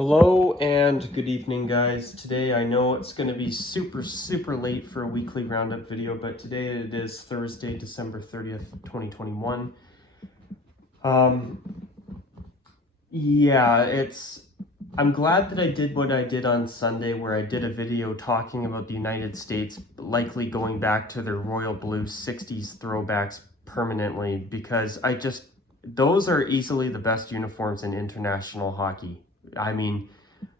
Hello and good evening, guys. Today I know it's going to be super late for a weekly roundup video, but today it is Thursday, December 30th, 2021. I'm glad that I did what I did on Sunday, where I did a video talking about the United States likely going back to their royal blue 60s throwbacks permanently, because those are easily the best uniforms in international hockey. I mean,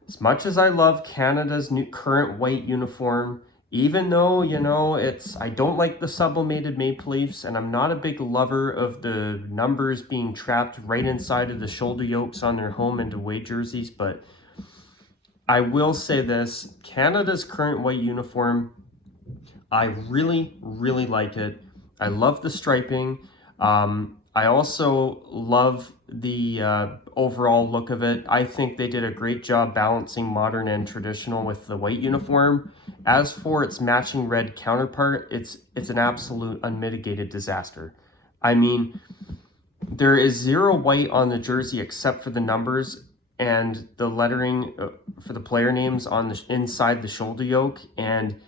as much as I love Canada's new current white uniform, even though, I don't like the sublimated Maple Leafs, and I'm not a big lover of the numbers being trapped right inside of the shoulder yokes on their home and away jerseys, but I will say this, Canada's current white uniform, I really like it. I love the striping. I also love the overall look of it. I think they did a great job balancing modern and traditional with the white uniform. As for its matching red counterpart, it's an absolute unmitigated disaster. I mean, there is zero white on the jersey except for the numbers and the lettering for the player names on the inside the shoulder yoke, and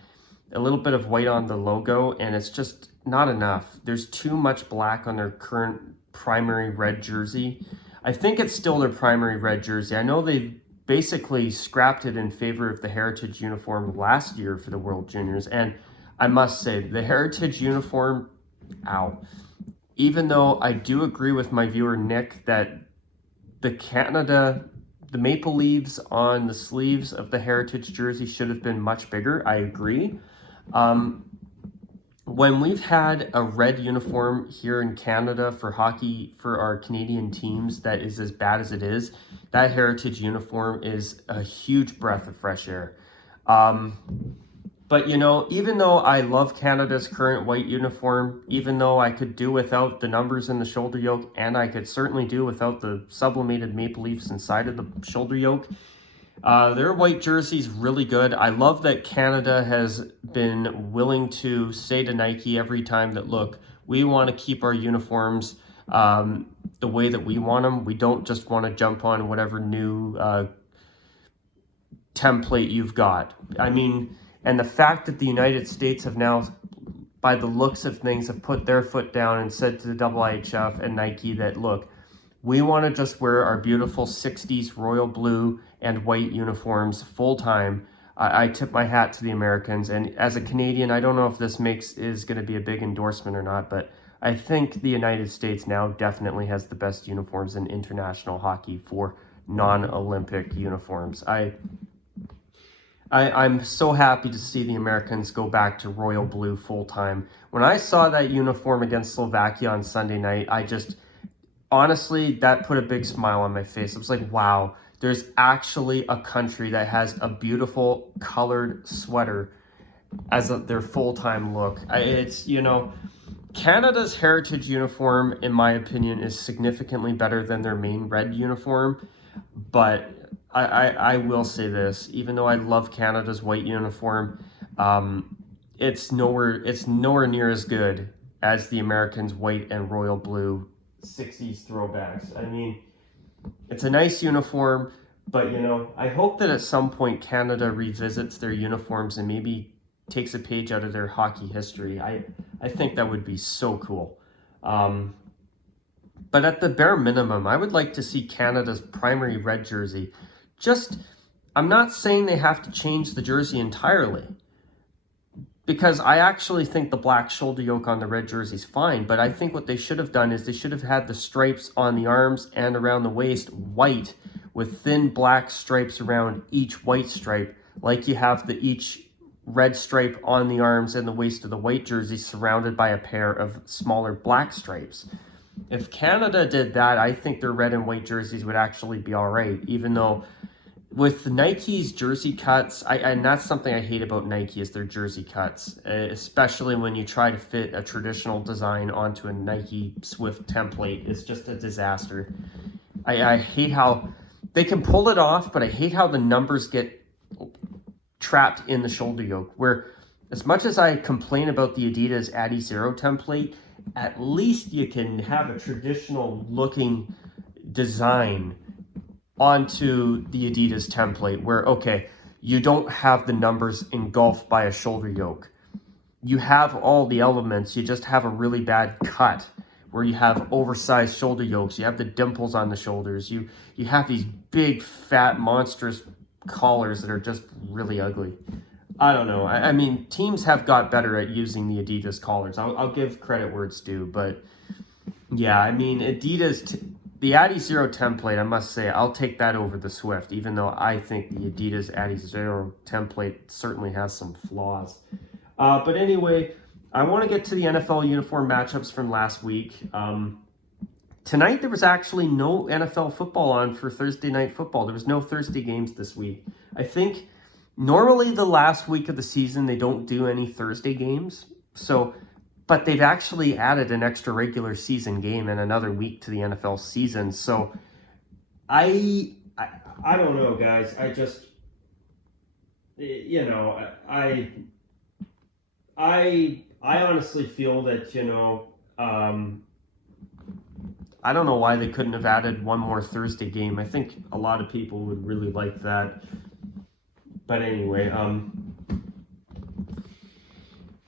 a little bit of white on the logo, and it's just not enough. There's too much black on their current primary red jersey. I think it's still their primary red jersey. I know they basically scrapped it in favor of the Heritage uniform last year for the World Juniors, and I must say, the Heritage uniform, ow. Even though I do agree with my viewer Nick that the Maple Leaves on the sleeves of the Heritage jersey should have been much bigger, I agree. When we've had a red uniform here in Canada for hockey for our Canadian teams that is as bad as it is, that Heritage uniform is a huge breath of fresh air. But even though I love Canada's current white uniform, even though I could do without the numbers in the shoulder yoke, and I could certainly do without the sublimated Maple Leafs inside of the shoulder yoke, their white jersey's really good. I love that Canada has been willing to say to Nike every time that, look, we want to keep our uniforms the way that we want them. We don't just want to jump on whatever new template you've got. I mean, and the fact that the United States have now, by the looks of things, have put their foot down and said to the IIHF and Nike that, look, we want to just wear our beautiful 60s royal blue and white uniforms full time. I tip my hat to the Americans. And as a Canadian, I don't know if this is going to be a big endorsement or not, but I think the United States now definitely has the best uniforms in international hockey for non-Olympic uniforms. I'm so happy to see the Americans go back to royal blue full time. When I saw that uniform against Slovakia on Sunday night, honestly, that put a big smile on my face. I was like, wow, there's actually a country that has a beautiful colored sweater as their full-time look. Canada's Heritage uniform, in my opinion, is significantly better than their main red uniform. But I will say this, even though I love Canada's white uniform, it's nowhere near as good as the Americans' white and royal blue 60s throwbacks. I mean, it's a nice uniform, but I hope that at some point Canada revisits their uniforms and maybe takes a page out of their hockey history. I think that would be so cool. But at the bare minimum, I would like to see Canada's primary red jersey. I'm not saying they have to change the jersey entirely, because I actually think the black shoulder yoke on the red jersey is fine, but I think what they should have done is they should have had the stripes on the arms and around the waist white with thin black stripes around each white stripe, like you have each red stripe on the arms and the waist of the white jersey surrounded by a pair of smaller black stripes. If Canada did that, I think their red and white jerseys would actually be all right, even though with Nike's jersey cuts, and that's something I hate about Nike, is their jersey cuts, especially when you try to fit a traditional design onto a Nike Swift template. It's just a disaster. I hate how they can pull it off, but I hate how the numbers get trapped in the shoulder yoke, where as much as I complain about the Adidas Adi Zero template, at least you can have a traditional looking design onto the Adidas template where, okay, you don't have the numbers engulfed by a shoulder yoke. You have all the elements, you just have a really bad cut where you have oversized shoulder yokes, you have the dimples on the shoulders, you have these big, fat, monstrous collars that are just really ugly. I don't know. I mean, teams have got better at using the Adidas collars. I'll give credit where it's due, but yeah, I mean, the Addy Zero template, I must say, I'll take that over the Swift, even though I think the Adidas Addy Zero template certainly has some flaws. But anyway, I want to get to the NFL uniform matchups from last week. Tonight, there was actually no NFL football on for Thursday Night Football. There was no Thursday games this week. I think normally the last week of the season, they don't do any Thursday games. But they've actually added an extra regular season game and another week to the NFL season. So I don't know, guys. I just, you know, I honestly feel that, you know, I don't know why they couldn't have added one more Thursday game. I think a lot of people would really like that. But anyway,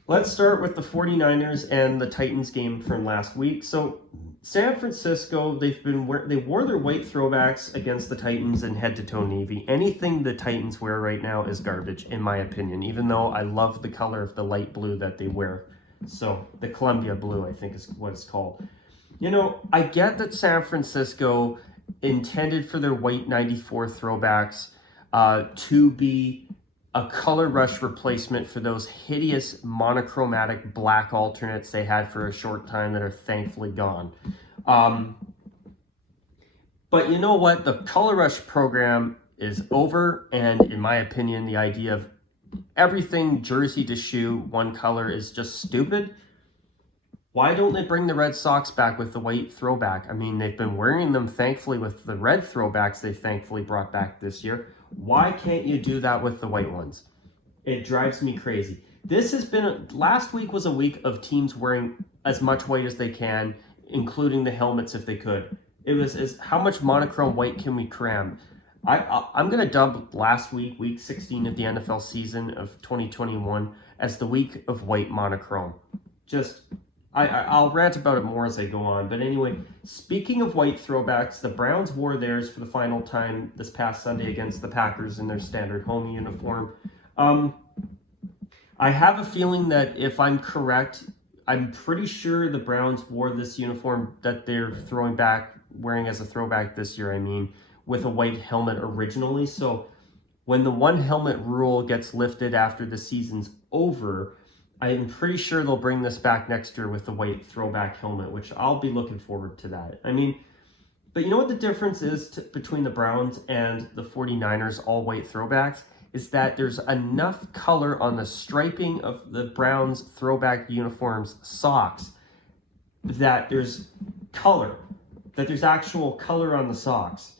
let's start with the 49ers and the Titans game from last week. So San Francisco, they wore their white throwbacks against the Titans in head-to-toe navy. Anything the Titans wear right now is garbage, in my opinion, even though I love the color of the light blue that they wear. So the Columbia blue, I think is what it's called. You know, I get that San Francisco intended for their white 94 throwbacks to be a color rush replacement for those hideous monochromatic black alternates they had for a short time that are thankfully gone. But you know what? The color rush program is over, and in my opinion, the idea of everything jersey to shoe one color is just stupid. Why don't they bring the Red Sox back with the white throwback? I mean, they've been wearing them, thankfully, with the red throwbacks they thankfully brought back this year. Why can't you do that with the white ones? It drives me crazy. Last week was a week of teams wearing as much white as they can, including the helmets if they could. It was how much monochrome white can we cram? I'm going to dub last week, week 16 of the NFL season of 2021, as the week of white monochrome. I'll rant about it more as I go on. But anyway, speaking of white throwbacks, the Browns wore theirs for the final time this past Sunday against the Packers in their standard home uniform. I have a feeling that if I'm correct, I'm pretty sure the Browns wore this uniform that they're wearing as a throwback this year, with a white helmet originally. So when the one helmet rule gets lifted after the season's over, I'm pretty sure they'll bring this back next year with the white throwback helmet, which I'll be looking forward to that. But you know what the difference is between the Browns and the 49ers all-white throwbacks? Is that there's enough color on the striping of the Browns throwback uniforms socks that there's actual color on the socks.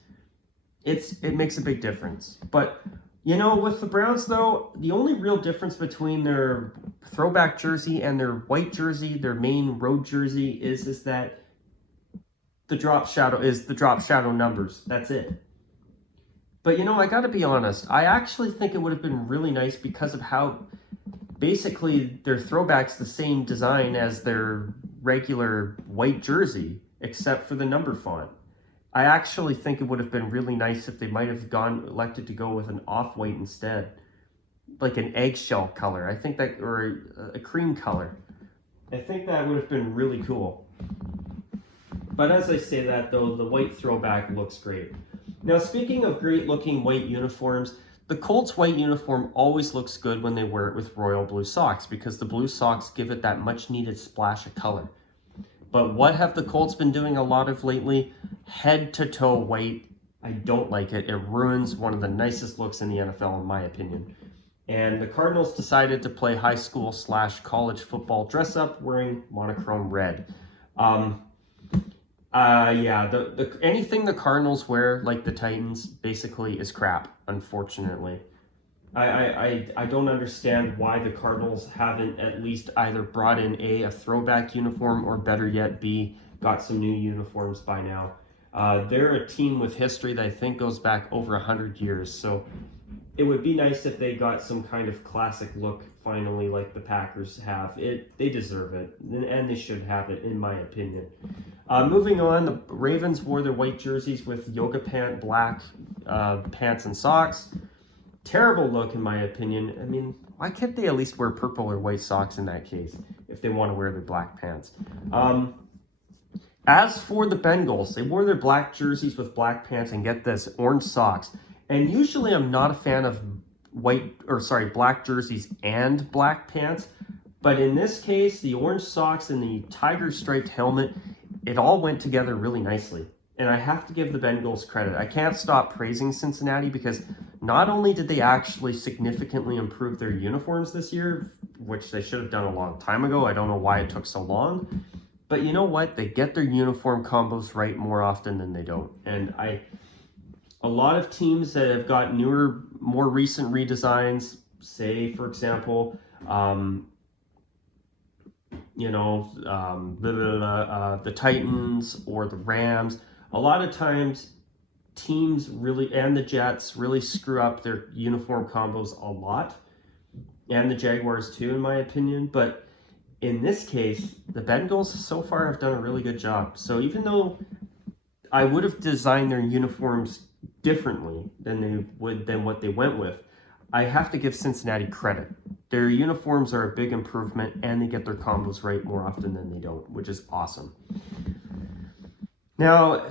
It makes a big difference. But you know, with the Browns, though, the only real difference between their throwback jersey and their white jersey, their main road jersey, is that the drop shadow numbers. That's it. But, you know, I got to be honest. I actually think it would have been really nice because of how basically their throwback's the same design as their regular white jersey, except for the number font. I actually think it would have been really nice if they might have elected to go with an off-white instead, like an eggshell color. I think that, or a cream color. I think that would have been really cool. But as I say that, though, the white throwback looks great. Now, speaking of great-looking white uniforms, the Colts white uniform always looks good when they wear it with royal blue socks because the blue socks give it that much-needed splash of color. But what have the Colts been doing a lot of lately? Head-to-toe white. I don't like it. It ruins one of the nicest looks in the NFL, in my opinion. And the Cardinals decided to play high school/college football dress-up wearing monochrome red. Anything the Cardinals wear, like the Titans, basically is crap, unfortunately. I don't understand why the Cardinals haven't at least either brought in a throwback uniform or better yet, B, got some new uniforms by now. They're a team with history that I think goes back over 100 years. So it would be nice if they got some kind of classic look finally, like the Packers have. They deserve it, and they should have it, in my opinion. Moving on, the Ravens wore their white jerseys with yoga pant black pants and socks. Terrible look, in my opinion. I mean, why can't they at least wear purple or white socks in that case if they want to wear their black pants? As for the Bengals, they wore their black jerseys with black pants and, get this, orange socks. And usually I'm not a fan of black jerseys and black pants. But in this case, the orange socks and the tiger striped helmet, it all went together really nicely. And I have to give the Bengals credit. I can't stop praising Cincinnati because not only did they actually significantly improve their uniforms this year, which they should have done a long time ago. I don't know why it took so long. But you know what? They get their uniform combos right more often than they don't. And a lot of teams that have got newer, more recent redesigns, say, for example, the Titans or the Rams, a lot of times teams really, and the Jets, really screw up their uniform combos a lot. And the Jaguars too, in my opinion. But in this case, the Bengals so far have done a really good job. So even though I would have designed their uniforms differently than what they went with, I have to give Cincinnati credit. Their uniforms are a big improvement, and they get their combos right more often than they don't, which is awesome. Now,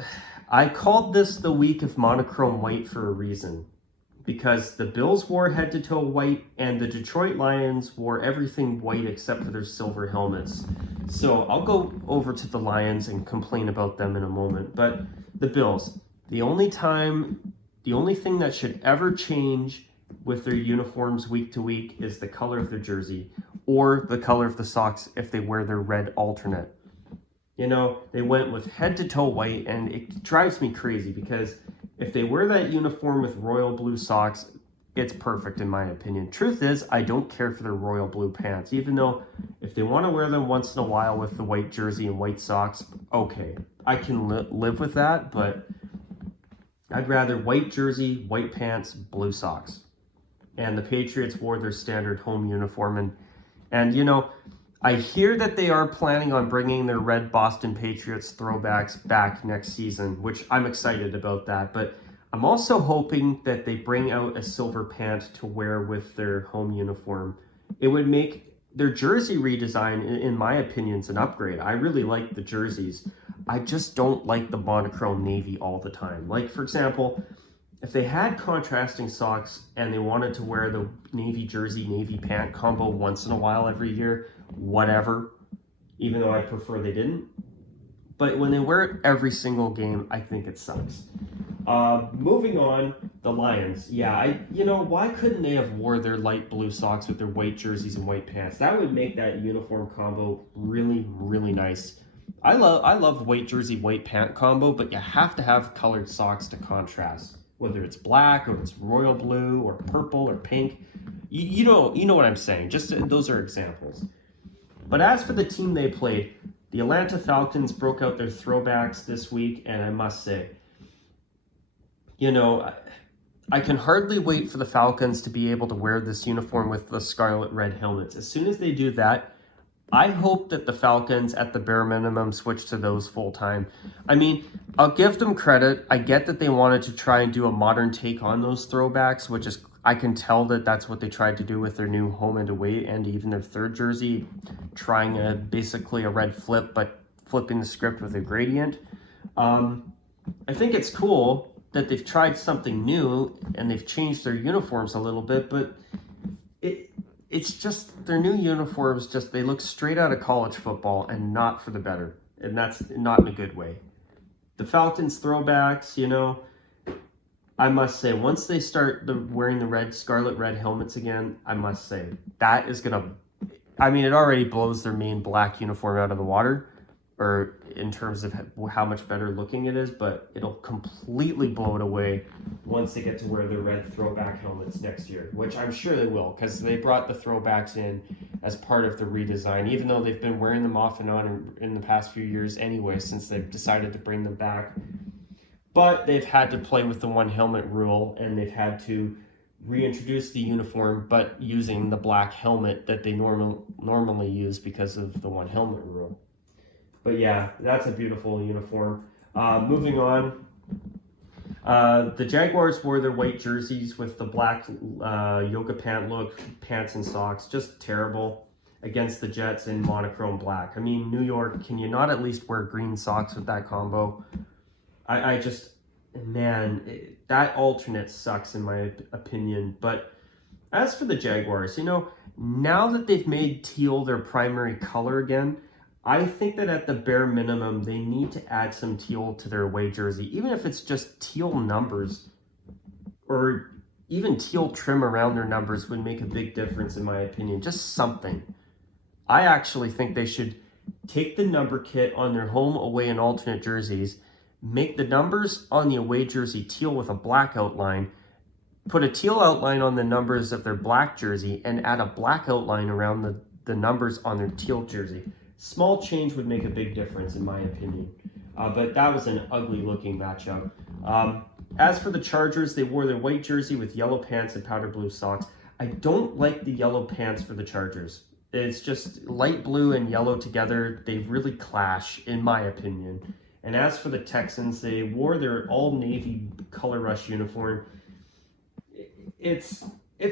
I called this the week of monochrome white for a reason, because the Bills wore head-to-toe white, and the Detroit Lions wore everything white except for their silver helmets. So I'll go over to the Lions and complain about them in a moment. But the Bills, the only thing that should ever change with their uniforms week to week is the color of their jersey or the color of the socks if they wear their red alternate. You know, they went with head-to-toe white, and it drives me crazy because if they wear that uniform with royal blue socks, it's perfect in my opinion. Truth is, I don't care for their royal blue pants, even though if they want to wear them once in a while with the white jersey and white socks, okay, I can live with that, but I'd rather white jersey, white pants, blue socks. And the Patriots wore their standard home uniform, and you know, I hear that they are planning on bringing their red Boston Patriots throwbacks back next season, which I'm excited about that. But I'm also hoping that they bring out a silver pant to wear with their home uniform. It would make their jersey redesign, in my opinion, is an upgrade. I really like the jerseys. I just don't like the monochrome navy all the time. Like, for example, if they had contrasting socks and they wanted to wear the navy jersey, navy pant combo once in a while every year, whatever, even though I prefer they didn't. But when they wear it every single game, I think it sucks. Moving on, the Lions. Yeah, why couldn't they have wore their light blue socks with their white jerseys and white pants? That would make that uniform combo really, really nice. I love white jersey, white pant combo, but you have to have colored socks to contrast. Whether it's black or it's royal blue or purple or pink. You know what I'm saying. Just those are examples. But as for the team they played, the Atlanta Falcons broke out their throwbacks this week, and I must say, I can hardly wait for the Falcons to be able to wear this uniform with the scarlet red helmets. As soon as they do that, I hope that the Falcons, at the bare minimum, switch to those full-time. I mean, I'll give them credit. I get that they wanted to try and do a modern take on those throwbacks, which is, I can tell that that's what they tried to do with their new home and away, and even their third jersey, trying basically a red flip, but flipping the script with a gradient. I think it's cool that they've tried something new, and they've changed their uniforms a little bit, but it's just their new uniforms, they look straight out of college football and not for the better. And that's not in a good way. The Falcons throwbacks, I must say, once they start wearing the scarlet red helmets again, I must say, that is going to, it already blows their main black uniform out of the water, or in terms of how much better looking it is, but it'll completely blow it away once they get to wear their red throwback helmets next year, which I'm sure they will, because they brought the throwbacks in as part of the redesign, even though they've been wearing them off and on in the past few years anyway, since they've decided to bring them back. But they've had to play with the one helmet rule, and they've had to reintroduce the uniform, but using the black helmet that they normally use because of the one helmet rule. But yeah, that's a beautiful uniform. Moving on, the Jaguars wore their white jerseys with the black yoga pant look, pants and socks. Just terrible against the Jets in monochrome black. I mean, New York, can you not at least wear green socks with that combo? I just, man, that alternate sucks in my opinion. But as for the Jaguars, you know, now that they've made teal their primary color again, I think that at the bare minimum, they need to add some teal to their away jersey, even if it's just teal numbers, or even teal trim around their numbers would make a big difference in my opinion. Just something. I actually think they should take the number kit on their home, away, and alternate jerseys, make the numbers on the away jersey teal with a black outline, put a teal outline on the numbers of their black jersey, and add a black outline around the numbers on their teal jersey. Small change would make a big difference in my opinion. But that was an ugly looking matchup. As for the Chargers, they wore their white jersey with yellow pants and powder blue socks. I don't like the yellow pants for the Chargers. It's just light blue and yellow together. They really clash, in my opinion. And as for the Texans, they wore their all-navy color rush uniform. It's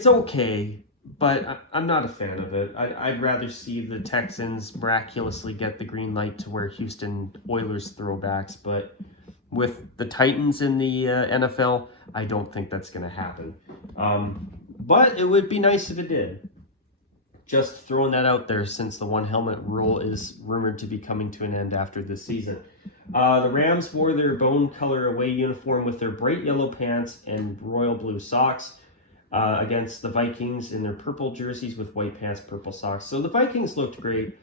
okay, but I'm not a fan of it. I'd rather see the Texans miraculously get the green light to wear Houston Oilers throwbacks, but with the Titans in the NFL, I don't think that's going to happen. But it would be nice if it did. Just throwing that out there, since the one helmet rule is rumored to be coming to an end after this season. The Rams wore their bone color away uniform with their bright yellow pants and royal blue socks against the Vikings in their purple jerseys with white pants, purple socks. So the Vikings looked great.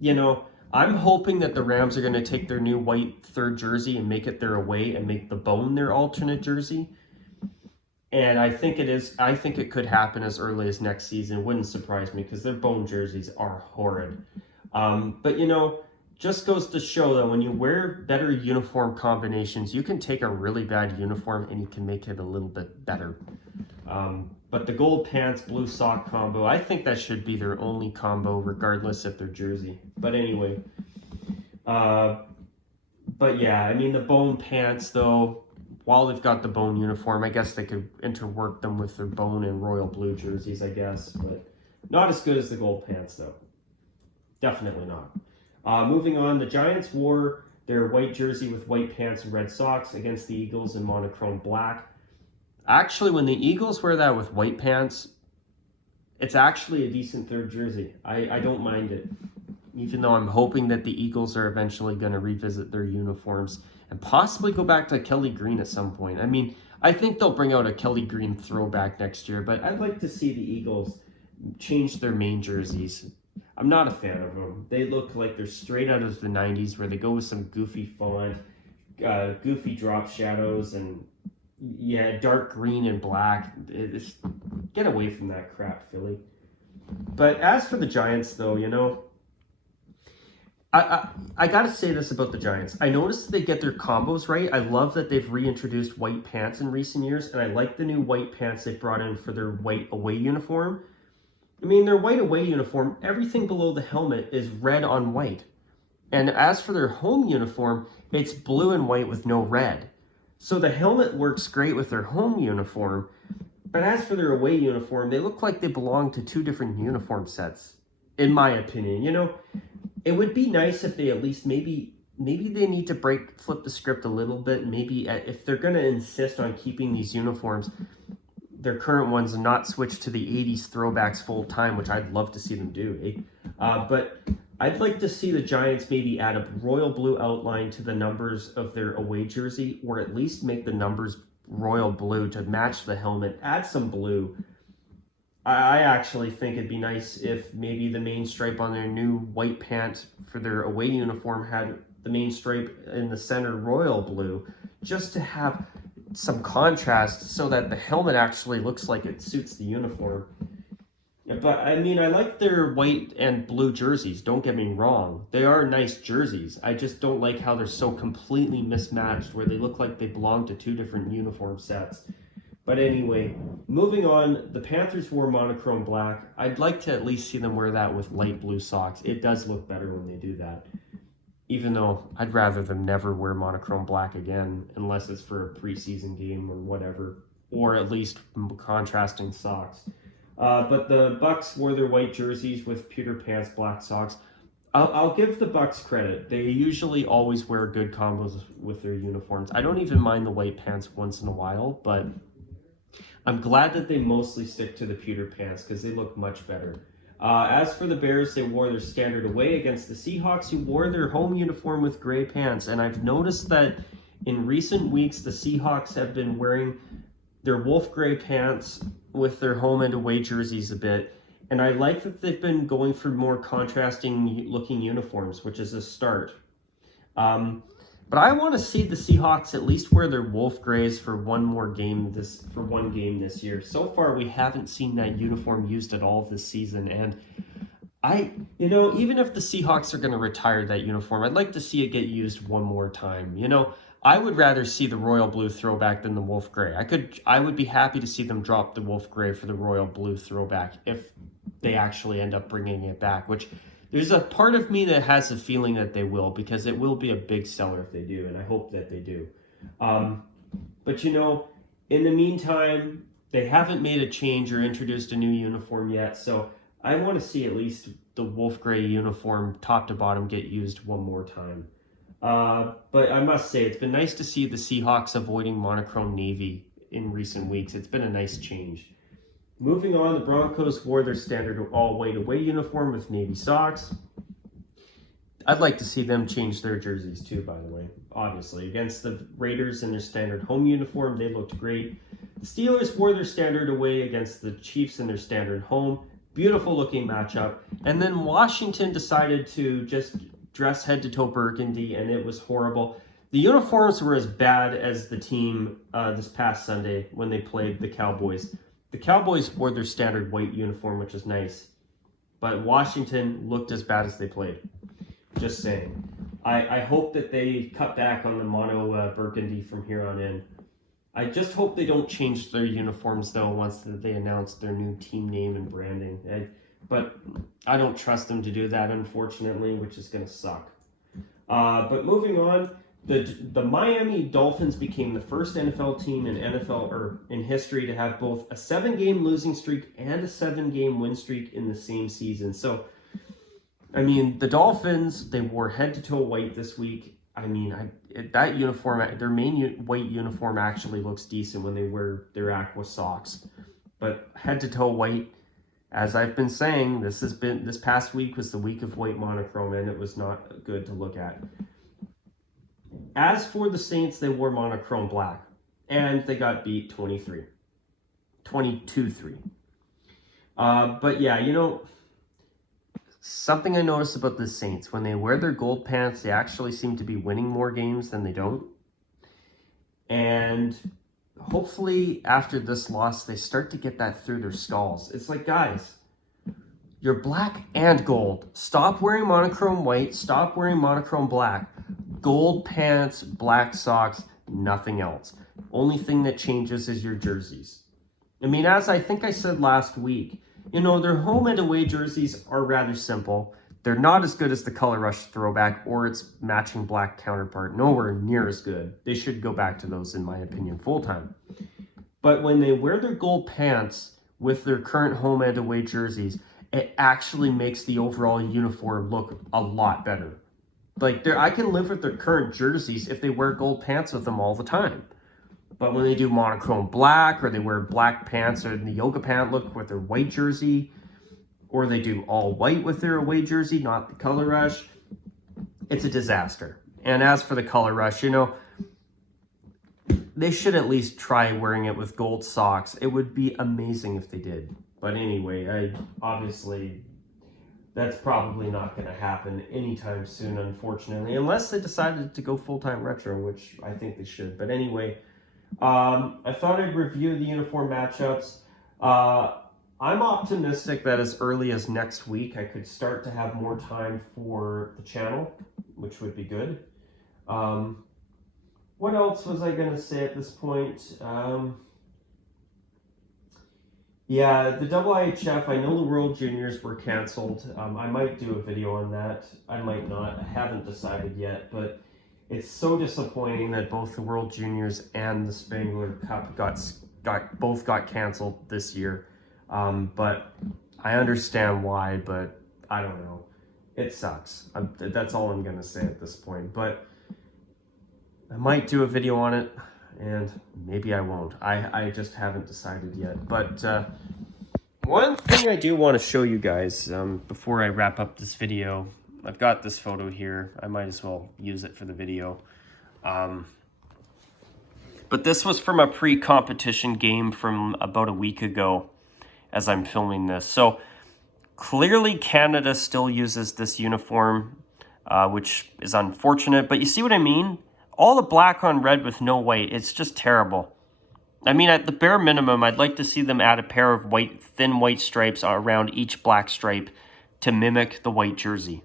You know, I'm hoping that the Rams are going to take their new white third jersey and make it their away and make the bone their alternate jersey. And I think it could happen as early as next season. It wouldn't surprise me because their bone jerseys are horrid. But, you know, just goes to show that when you wear better uniform combinations, you can take a really bad uniform and you can make it a little bit better. But the gold pants, blue sock combo, I think that should be their only combo regardless of their jersey. But anyway, but yeah, I mean the bone pants though, while they've got the bone uniform, I guess they could interwork them with their bone and royal blue jerseys, I guess. But not as good as the gold pants though. Definitely not. Moving on, the Giants wore their white jersey with white pants and red socks against the Eagles in monochrome black. Actually, when the Eagles wear that with white pants, it's actually a decent third jersey. I don't mind it, even though I'm hoping that the Eagles are eventually going to revisit their uniforms and possibly go back to Kelly Green at some point. I mean, I think they'll bring out a Kelly Green throwback next year, but I'd like to see the Eagles change their main jerseys. I'm not a fan of them. They look like they're straight out of the 90s where they go with some goofy font, goofy drop shadows, and yeah, dark green and black. Get away from that crap, Philly. But as for the Giants, though, you know, I got to say this about the Giants. I noticed that they get their combos right. I love that they've reintroduced white pants in recent years, and I like the new white pants they brought in for their white away uniform. I mean, their white away uniform, everything below the helmet is red on white. And as for their home uniform, it's blue and white with no red. So the helmet works great with their home uniform, but as for their away uniform, they look like they belong to two different uniform sets, in my opinion. You know, it would be nice if they at least maybe they need to flip the script a little bit. Maybe if they're going to insist on keeping these uniforms, their current ones, and not switch to the 80s throwbacks full time, which I'd love to see them do. But I'd like to see the Giants maybe add a royal blue outline to the numbers of their away jersey, or at least make the numbers royal blue to match the helmet. Add some blue. I actually think it'd be nice if maybe the main stripe on their new white pant for their away uniform had the main stripe in the center royal blue, just to have some contrast so that the helmet actually looks like it suits the uniform. But I mean, I like their white and blue jerseys. Don't get me wrong. They are nice jerseys. I just don't like how they're so completely mismatched where they look like they belong to two different uniform sets. But anyway, moving on, the Panthers wore monochrome black. I'd like to at least see them wear that with light blue socks. It does look better when they do that. Even though I'd rather them never wear monochrome black again, unless it's for a preseason game or whatever, or at least contrasting socks. But the Bucks wore their white jerseys with pewter pants, black socks. I'll give the Bucks credit. They usually always wear good combos with their uniforms. I don't even mind the white pants once in a while, but I'm glad that they mostly stick to the pewter pants because they look much better. As for the Bears, they wore their standard away against the Seahawks, who wore their home uniform with gray pants. And I've noticed that in recent weeks, the Seahawks have been wearing their wolf gray pants with their home and away jerseys a bit. And I like that they've been going for more contrasting looking uniforms, which is a start. But I want to see the Seahawks at least wear their wolf grays for one game this year. So far, we haven't seen that uniform used at all this season. And even if the Seahawks are going to retire that uniform, I'd like to see it get used one more time. I would rather see the royal blue throwback than the wolf gray. I would be happy to see them drop the wolf gray for the royal blue throwback if they actually end up bringing it back, which there's a part of me that has a feeling that they will, because it will be a big seller if they do, and I hope that they do. But in the meantime, they haven't made a change or introduced a new uniform yet, so I want to see at least the wolf gray uniform top to bottom get used one more time. But I must say, it's been nice to see the Seahawks avoiding monochrome navy in recent weeks. It's been a nice change. Moving on, the Broncos wore their standard all-white away uniform with navy socks. I'd like to see them change their jerseys too, by the way, obviously. Against the Raiders in their standard home uniform, they looked great. The Steelers wore their standard away against the Chiefs in their standard home. Beautiful looking matchup. And then Washington decided to just dress head-to-toe burgundy, and it was horrible. The uniforms were as bad as the team this past Sunday when they played the Cowboys. The Cowboys wore their standard white uniform, which is nice. But Washington looked as bad as they played. Just saying. I hope that they cut back on the mono burgundy from here on in. I just hope they don't change their uniforms, though, once they announce their new team name and branding. But I don't trust them to do that, unfortunately, which is going to suck. But moving on, the Miami Dolphins became the first NFL team in history to have both a 7-game losing streak and a 7-game win streak in the same season. So, the Dolphins, they wore head-to-toe white this week. That uniform, their main white uniform actually looks decent when they wear their aqua socks. But head-to-toe white, as I've been saying, this past week was the week of white monochrome, and it was not good to look at. As for the Saints, they wore monochrome black, and they got beat 22-3. But yeah, something I noticed about the Saints, when they wear their gold pants, they actually seem to be winning more games than they don't. And hopefully after this loss, they start to get that through their skulls. It's like, guys, you're black and gold. Stop wearing monochrome white. Stop wearing monochrome black. Gold pants, black socks, nothing else. Only thing that changes is your jerseys. As I think I said last week, their home and away jerseys are rather simple. They're not as good as the Color Rush throwback or its matching black counterpart. Nowhere near as good. They should go back to those, in my opinion, full time. But when they wear their gold pants with their current home and away jerseys, it actually makes the overall uniform look a lot better. I can live with their current jerseys if they wear gold pants with them all the time. But when they do monochrome black, or they wear black pants or the yoga pant look with their white jersey, or they do all white with their away jersey, not the Color Rush, it's a disaster. And as for the Color Rush, they should at least try wearing it with gold socks. It would be amazing if they did. But anyway, obviously, that's probably not going to happen anytime soon, unfortunately, unless they decided to go full-time retro, which I think they should. But anyway, I thought I'd review the uniform matchups. I'm optimistic that as early as next week, I could start to have more time for the channel, which would be good. What else was I going to say at this point? Yeah, the IHF, I know the World Juniors were canceled. I might do a video on that. I might not. I haven't decided yet, but it's so disappointing that both the World Juniors and the Spangler Cup both got canceled this year. But I understand why, but I don't know. It sucks. That's all I'm going to say at this point. But I might do a video on it, and maybe I won't. I just haven't decided yet. But one thing I do want to show you guys before I wrap up this video, I've got this photo here. I might as well use it for the video. But this was from a pre-competition game from about a week ago as I'm filming this. So clearly Canada still uses this uniform, which is unfortunate. But you see what I mean? All the black on red with no white. It's just terrible. I mean, at the bare minimum, I'd like to see them add a pair of thin white stripes around each black stripe to mimic the white jersey.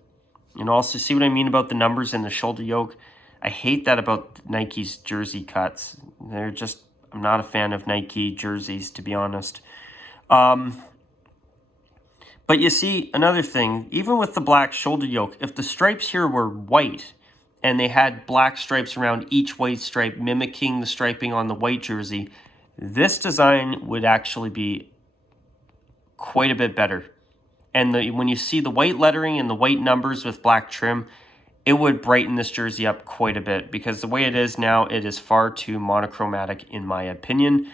And also, see what I mean about the numbers in the shoulder yoke? I hate that about Nike's jersey cuts. I'm not a fan of Nike jerseys, to be honest. But you see, another thing, even with the black shoulder yoke, if the stripes here were white and they had black stripes around each white stripe mimicking the striping on the white jersey, this design would actually be quite a bit better. And when you see the white lettering and the white numbers with black trim, it would brighten this jersey up quite a bit, because the way it is now, it is far too monochromatic in my opinion.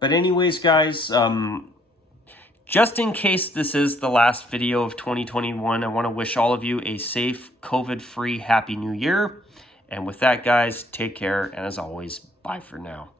But anyways, guys, just in case this is the last video of 2021, I want to wish all of you a safe, COVID-free Happy New Year. And with that, guys, take care. And as always, bye for now.